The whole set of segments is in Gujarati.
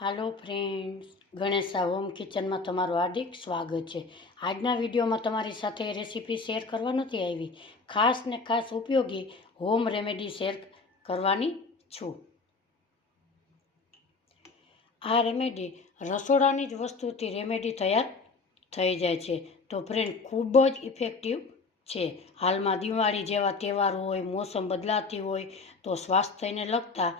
હાલો ફ્રેન્ડ્સ ગણેશા હોમ કિચનમાં તમારું હાર્દિક સ્વાગત છે. આજના વિડીયોમાં તમારી સાથે રેસીપી શેર કરવા નથી આવી. ખાસ ને ખાસ ઉપયોગી હોમ રેમેડી શેર કરવાની છું. આ રેમેડી રસોડાની જ વસ્તુથી રેમેડી તૈયાર થઈ જાય છે. તો ફ્રેન્ડ ખૂબ જ ઇફેક્ટિવ છે. હાલમાં દિવાળી જેવા તહેવારો હોય, મોસમ બદલાતી હોય, તો સ્વાસ્થ્યને લગતા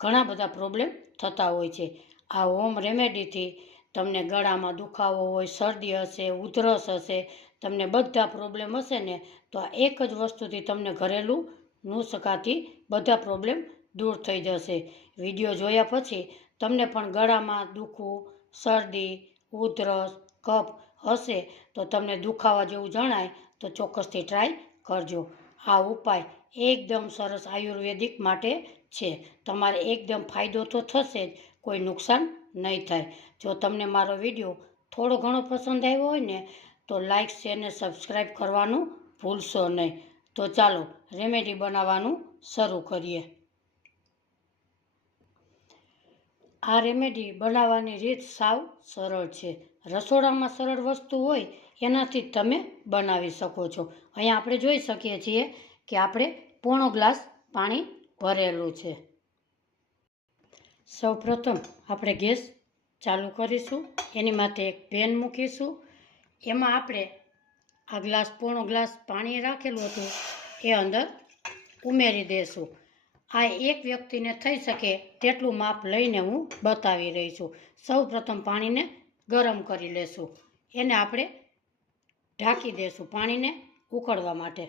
ઘણા બધા પ્રોબ્લેમ થતા હોય છે. આ હોમ રેમેડીથી તમને ગળામાં દુખાવો હોય, શરદી હશે, ઉધરસ હશે, તમને બધા પ્રોબ્લેમ હશે ને, તો આ એક જ વસ્તુથી તમને ઘરેલું નુસખાથી બધા પ્રોબ્લેમ દૂર થઈ જશે. વીડિયો જોયા પછી તમને પણ ગળામાં દુખવું, શરદી, ઉધરસ, કફ હશે તો તમને દુખાવા જેવું જણાય તો ચોક્કસથી ટ્રાય કરજો. આ ઉપાય એકદમ સરસ આયુર્વેદિક માટે છે. તમારે એકદમ ફાયદો તો થશે જ કોઈ નુકસાન નહીં થાય. જો તમને મારો વીડિયો થોડો ઘણો પસંદ આવ્યો હોય ને, તો લાઇક શેર ને સબસ્ક્રાઈબ કરવાનું ભૂલશો નહીં. તો ચાલો, રેમેડી બનાવવાનું શરૂ કરીએ. આ રેમેડી બનાવવાની રીત સાવ સરળ છે. રસોડામાં સરળ વસ્તુ હોય, એનાથી તમે બનાવી શકો છો. અહીંયા આપણે જોઈ શકીએ છીએ કે આપણે પોણો ગ્લાસ પાણી ભરેલું છે. સૌ પ્રથમ આપણે ગેસ ચાલુ કરીશું. એની માથે એક પેન મૂકીશું. એમાં આપણે આ ગ્લાસ, પોણો ગ્લાસ પાણી રાખેલું હતું, એ અંદર ઉમેરી દઈશું આ એક વ્યક્તિને થઈ શકે તેટલું માપ લઈને હું બતાવી રહી છું. સૌ પ્રથમ પાણીને ગરમ કરી લેશું. એને આપણે ઢાંકી દઈશું પાણીને ઉકળવા માટે.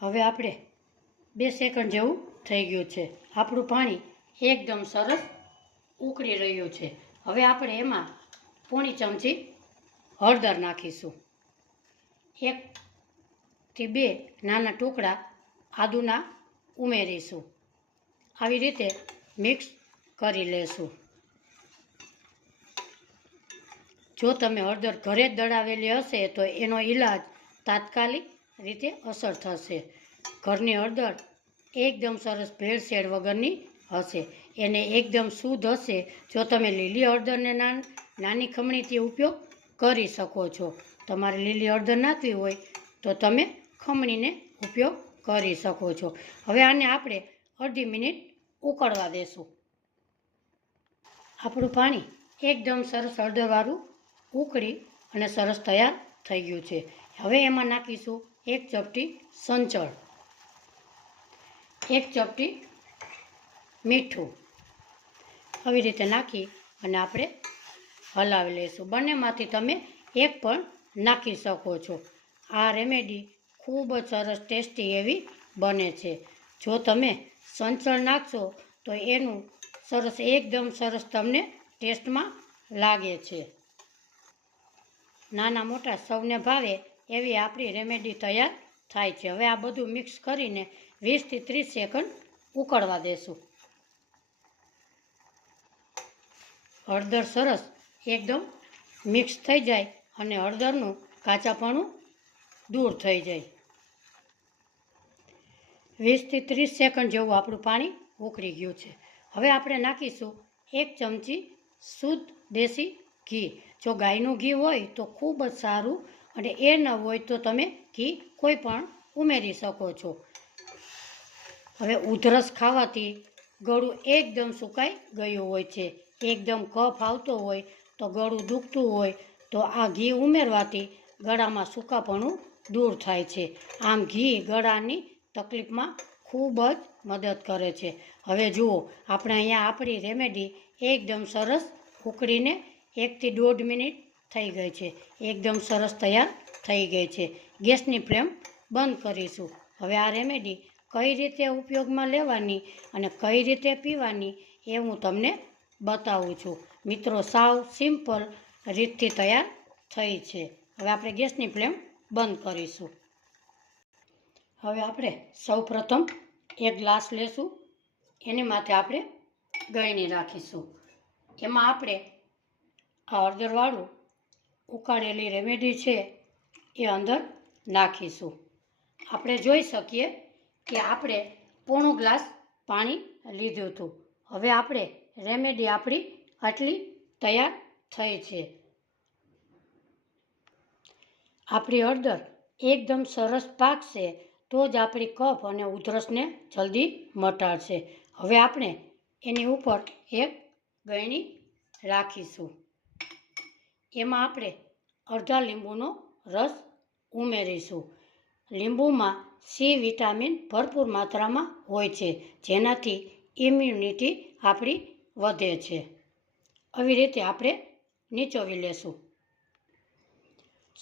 હવે આપણે બે સેકન્ડ જેવું થઈ ગયું છે. આપણું પાણી એકદમ સરસ ઉકળી રહ્યું છે. હવે આપણે એમાં પોણી ચમચી હળદર નાખીશું. એકથી બે નાના ટુકડા આદુના ઉમેરીશું. આવી રીતે મિક્સ કરી લેશું. જો તમે હળદર ઘરે જ દળાવેલી હશે તો એનો ઈલાજ તાત્કાલિક રીતે અસર થશે. ઘરની હળદર એકદમ સરસ ભેળસેળ વગરની હશે. એને એકદમ શુદ્ધ હશે. જો તમે લીલી હળદરને નાન ખમણીથી ઉપયોગ કરી શકો છો. તમારે લીલી હળદર નાખવી હોય તો તમે ખમણીને ઉપયોગ કરી શકો છો. હવે આને આપણે અડધી મિનિટ ઉકળવા દેશું. આપણું પાણી એકદમ સરસ હળદરવાળું ઉકળી અને સરસ તૈયાર થઈ ગયું છે. હવે એમાં નાખીશું એક ચપટી સંચળ. એક ચપટી મીઠું આવી રીતે નાખી અને આપણે હલાવી લઈશું. બંનેમાંથી તમે એક પણ નાખી શકો છો. આ રેમેડી ખૂબ જ સરસ ટેસ્ટી એવી બને છે. જો તમે સંચળ નાખશો તો એનું સરસ એકદમ સરસ તમને ટેસ્ટમાં લાગે છે. નાના મોટા સૌને ભાવે એવી આપણી રેમેડી તૈયાર થાય છે. હવે આ બધું મિક્સ કરીને વીસથી ત્રીસ સેકન્ડ ઉકળવા દેશું. હળદર સરસ એકદમ મિક્સ થઈ જાય અને હળદરનું કાચાપણું દૂર થઈ જાય. વીસથી ત્રીસ સેકન્ડ જેવું આપણું પાણી ઉકળી ગયું છે. હવે આપણે નાખીશું એક ચમચી શુદ્ધ દેશી ઘી. જો ગાયનું ઘી હોય તો ખૂબ જ સારું અને એ ન હોય તો તમે ઘી કોઈ પણ ઉમેરી શકો છો. હવે ઉધરસ ખાવાથી ગળું એકદમ સુકાઈ ગયું હોય છે. એકદમ કફ આવતો હોય તો ગળું દુખતું હોય તો આ ઘી ઉમેરવાથી ગળામાં સૂકાપણું દૂર થાય છે. આમ ઘી ગળાની તકલીફમાં ખૂબ જ મદદ કરે છે. હવે જુઓ, આપણે અહીંયા આપણી રેમેડી એકદમ સરસ ઉકળીને એકથી દોઢ મિનિટ થઈ ગઈ છે. એકદમ સરસ તૈયાર થઈ ગઈ છે. ગેસની ફ્લેમ બંધ કરીશું. હવે આ રેમેડી કઈ રીતે ઉપયોગમાં લેવાની અને કઈ રીતે પીવાની એ હું તમને બતાવું છું. મિત્રો, સાવ સિમ્પલ રીતથી તૈયાર થઈ છે. હવે આપણે ગેસની ફ્લેમ બંધ કરીશું. હવે આપણે સૌ પ્રથમ એક ગ્લાસ લેશું. એની માથે આપણે ગળણી રાખીશું. એમાં આપણે આ હળદરવાળું ઉકાળેલી રેમેડી છે એ અંદર નાખીશું. આપણે જોઈ શકીએ કે આપણે પોણો ગ્લાસ પાણી લીધું હતું. હવે આપણે રેમેડી આપણી આટલી તૈયાર થઈ છે. આપણી હળદર એકદમ સરસ પાકશે તો જ આપણી કફ અને ઉધરસને જલ્દી મટાડશે. હવે આપણે એની ઉપર એક ગયણી રાખીશું. એમાં આપણે અડધા લીંબુનો રસ ઉમેરીશું. લીંબુમાં સી વિટામિન ભરપૂર માત્રામાં હોય છે, જેનાથી ઇમ્યુનિટી આપણી વધે છે. આવી રીતે આપણે નીચોવી લેશું.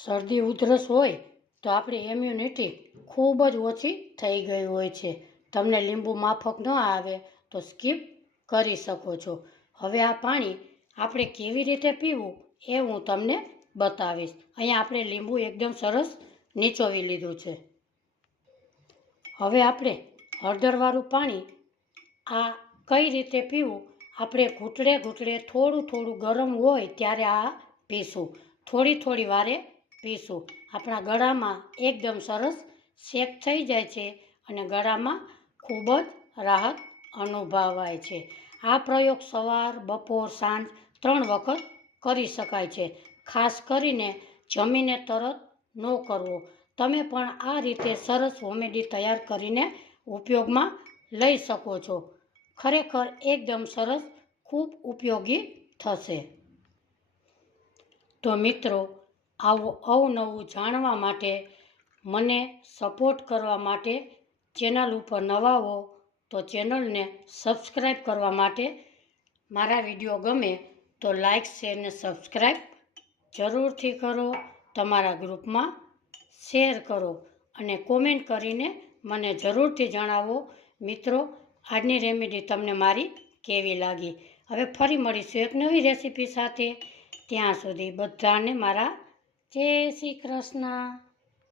શરદી, ઉધરસ હોય તો આપણી ઇમ્યુનિટી ખૂબ જ ઓછી થઈ ગઈ હોય છે. તમને લીંબુ માફક ન આવે તો સ્કીપ કરી શકો છો. હવે આ પાણી આપણે કેવી રીતે પીવું એ હું તમને બતાવીશ. અહીંયા આપણે લીંબુ એકદમ સરસ નીચોવી લીધું છે. હવે આપણે હળદરવાળું પાણી આ કઈ રીતે પીવું? આપણે ઘૂંટડે ઘૂંટડે થોડું થોડું ગરમ હોય ત્યારે આ પીશું. થોડી થોડી વારે પીશું. આપણા ગળામાં એકદમ સરસ શેક થઈ જાય છે અને ગળામાં ખૂબ જ રાહત અનુભવાય છે. આ પ્રયોગ સવાર, બપોર, સાંજ ત્રણ વખત કરી શકાય છે. ખાસ કરીને જમીને તરત ન કરવો. તમે પણ આ રીતે સરસ હોમેડી તૈયાર કરીને ઉપયોગમાં લઈ શકો છો. ખરેખર એકદમ સરસ, ખૂબ ઉપયોગી થશે. તો મિત્રો, આવું અવનવું જાણવા માટે, મને સપોર્ટ કરવા માટે ચેનલ ઉપર નવા હો, તો ચેનલને સબસ્ક્રાઈબ કરવા માટે મારા વીડિયો ગમે તો લાઈક શેર ને સબસ્ક્રાઈબ જરૂરથી કરો. તમારા ગ્રુપમાં શેર કરો અને કોમેન્ટ કરીને મને જરૂરથી જણાવો. મિત્રો, આજની રેમેડી તમને મારી કેવી લાગી? હવે ફરી મળીશું એક નવી રેસીપી સાથે. ત્યાં સુધી બધાને મારા જય શ્રી કૃષ્ણ.